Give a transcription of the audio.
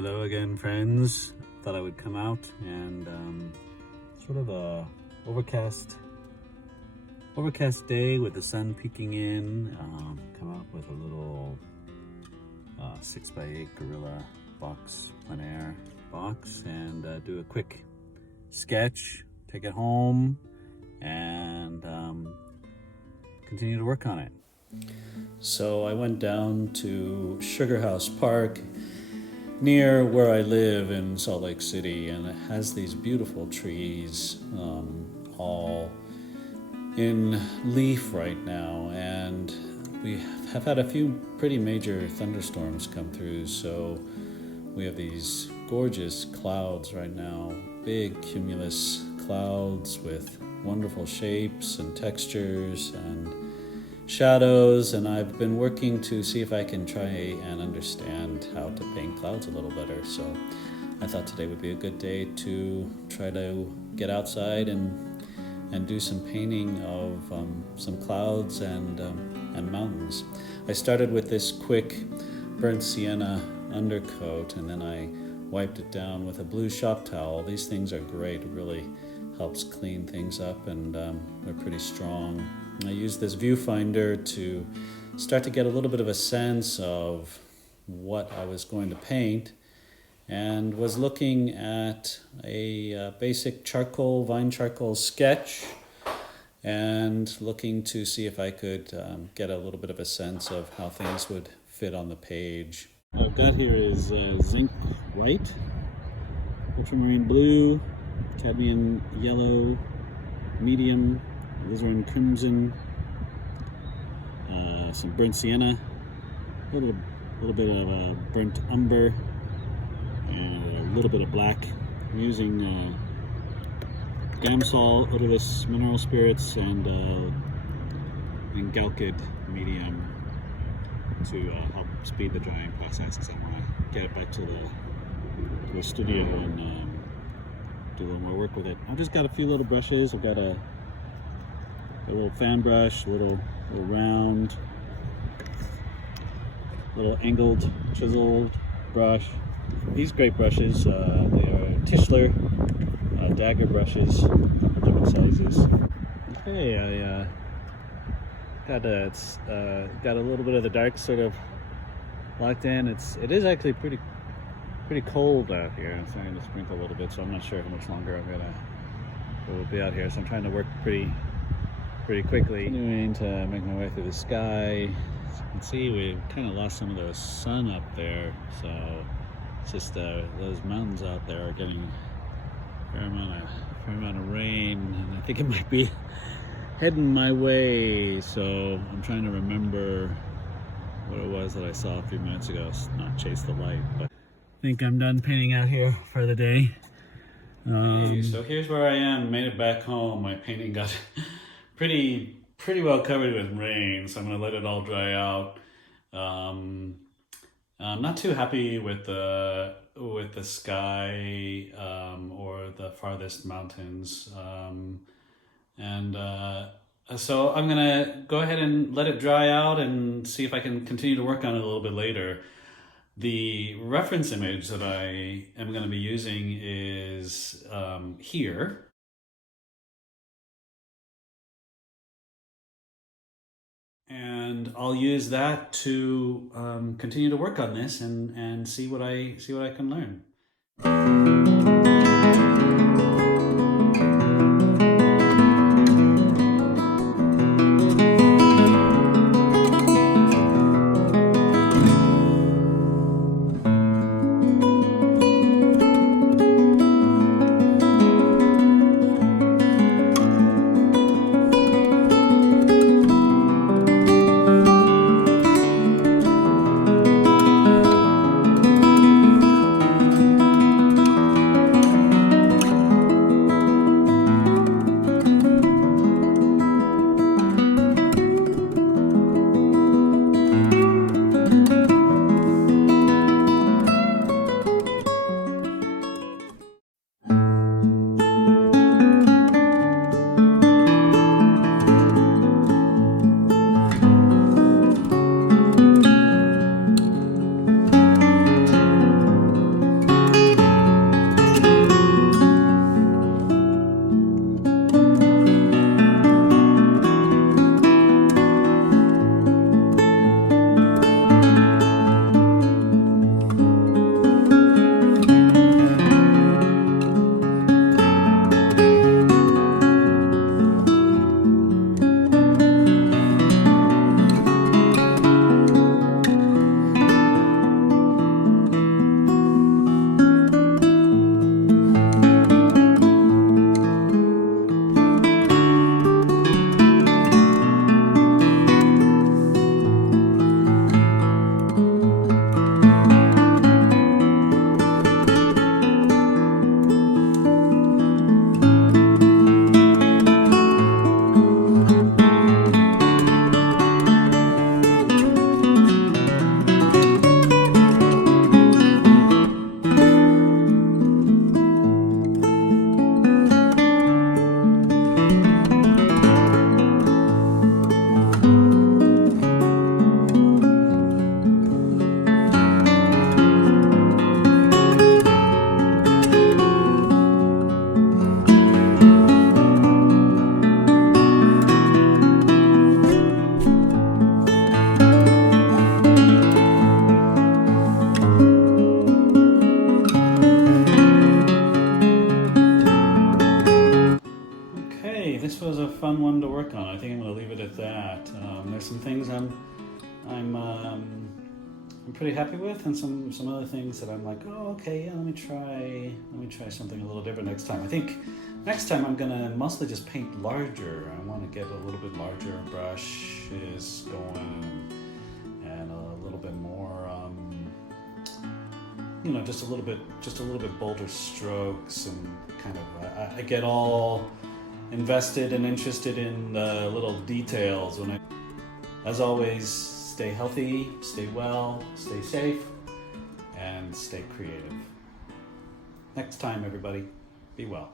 Hello again, friends. Thought I would come out and sort of a overcast day with the sun peeking in. Come out with a little 6x8 Gorilla box, Plein Air box, and do a quick sketch, take it home, and continue to work on it. So I went down to Sugar House Park near where I live in Salt Lake City, and it has these beautiful trees all in leaf right now, and we have had a few pretty major thunderstorms come through, so we have these gorgeous clouds right now, big cumulus clouds with wonderful shapes and textures and shadows, and I've been working to see if I can try and understand how to paint clouds a little better. So I thought today would be a good day to try to get outside and do some painting of some clouds and mountains. I started with this quick burnt sienna undercoat, and then I wiped it down with a blue shop towel. These things are great. It really helps clean things up, and they're pretty strong. I used this viewfinder to start to get a little bit of a sense of what I was going to paint, and was looking at a basic vine charcoal sketch, and looking to see if I could get a little bit of a sense of how things would fit on the page. What I've got here is zinc white, ultramarine blue, cadmium yellow, medium, alizarin crimson, some burnt sienna, a little bit of burnt umber, and a little bit of black. I'm using Gamsol odorless mineral spirits and Galkid medium to help speed the drying process, because I want to get it back to the studio and do a little more work with it. I've just got a few little brushes. I've got a little fan brush, a little round, little angled, chiseled brush. These great brushes, they are Tischler dagger brushes, different sizes. Okay, I got a little bit of the dark sort of locked in. It is actually pretty cold out here. It's starting to sprinkle a little bit, so I'm not sure how much longer we'll be out here. So I'm trying to work pretty quickly. Continuing to make my way through the sky. As you can see, we've kind of lost some of the sun up there, so it's just those mountains out there are getting a fair amount of rain, and I think it might be heading my way. So I'm trying to remember what it was that I saw a few minutes ago. It's not chase the light, but I think I'm done painting out here for the day. So here's where I am. Made it back home. My painting got pretty well covered with rain, so I'm gonna let it all dry out. I'm not too happy with the sky or the farthest mountains, so I'm gonna go ahead and let it dry out and see if I can continue to work on it a little bit later. The reference image that I am going to be using is here. And I'll use that to continue to work on this and see what I can learn. there's some things I'm pretty happy with, and some other things that I'm like, oh, okay, yeah, let me try something a little different next time. I think next time I'm gonna mostly just paint larger. I want to get a little bit larger brushes going, and a little bit more, you know, just a little bit bolder strokes, and kind of I get all invested and interested in the little details when as always, stay healthy, stay well, stay safe, and stay creative. Next time, everybody, be well.